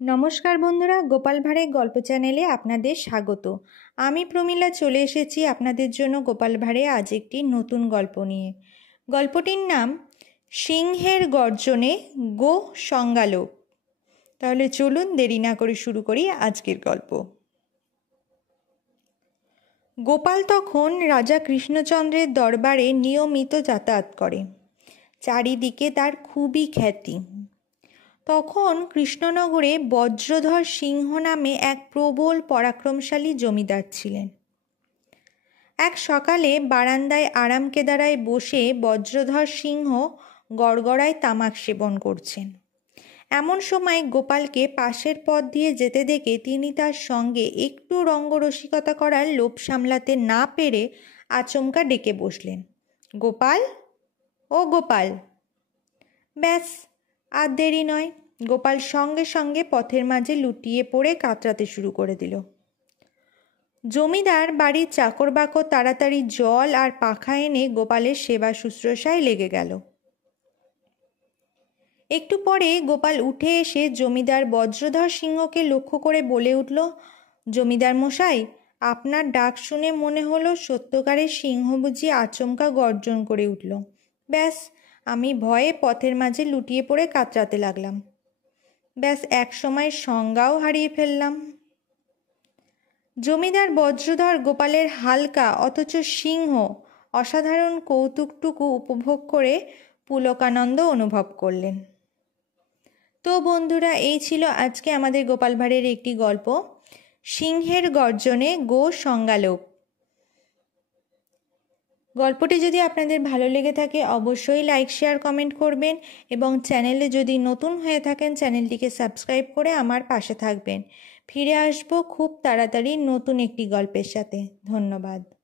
নমস্কার বন্ধুরা, গোপাল ভাঁড়ের গল্প চ্যানেলে আপনাদের স্বাগত। আমি প্রমীলা চলে এসেছি আপনাদের জন্য গোপাল ভাঁড়ে আজ একটি নতুন গল্প নিয়ে। গল্পটির নাম সিংহের গর্জনে গো সংজ্ঞালোপ। তাহলে চলুন দেরি না করে শুরু করি আজকের গল্প। গোপাল তখন রাজা কৃষ্ণচন্দ্রের দরবারে নিয়মিত যাতায়াত করে। চারিদিকে তার খুবই খ্যাতি। তখন কৃষ্ণনগরে বজ্রধর সিংহ নামে এক প্রবল পরাক্রমশালী জমিদার ছিলেন। এক সকালে বারান্দায় আরাম কেদারায় বসে বজ্রধর সিংহ গড়গড়ায় তামাক সেবন করছেন। এমন সময় গোপালকে পাশের পথ দিয়ে যেতে দেখে তিনি তার সঙ্গে একটু রঙ্গরসিকতা করার লোভ সামলাতে না পেরে আচমকা ডেকে বসলেন, গোপাল, ও গোপাল। ব্যাস, আর দেরি নয়, গোপাল সঙ্গে সঙ্গে পথের মাঝে লুটিয়ে পড়ে কাতরাতে শুরু করে দিল। জমিদার বাড়ির চাকর বাকর তাড়াতাড়ি জল আর পাখা এনে গোপালের সেবা শুশ্রূষায় লেগে গেল। একটু পরে গোপাল উঠে এসে জমিদার বজ্রধর সিংহকে লক্ষ্য করে বলে উঠল, জমিদার মশাই, আপনার ডাক শুনে মনে হলো সত্যকারের সিংহ বুঝি আচমকা গর্জন করে উঠল। ব্যাস, আমি ভয়ে পথের মাঝে লুটিয়ে পড়ে কাতরাতে লাগলাম। ব্যাস, এক সময় সংজ্ঞাও হারিয়ে ফেললাম। জমিদার বজ্রধর গোপালের হালকা অথচ সিংহ অসাধারণ কৌতুকটুকু উপভোগ করে পুলকানন্দ অনুভব করলেন। তো বন্ধুরা, এই ছিল আজকে আমাদের গোপাল ভাঁড়ের একটি গল্প, সিংহের গর্জনে গো সংজ্ঞালোপ। গল্পটি যদি আপনাদের ভালো লেগে থাকে অবশ্যই লাইক, শেয়ার, কমেন্ট করবেন এবং চ্যানেলে যদি নতুন হয়ে থাকেন চ্যানেলটিকে সাবস্ক্রাইব করে আমার পাশে থাকবেন। ফিরে আসবো খুব তাড়াতাড়ি নতুন একটি গল্পের সাথে। ধন্যবাদ।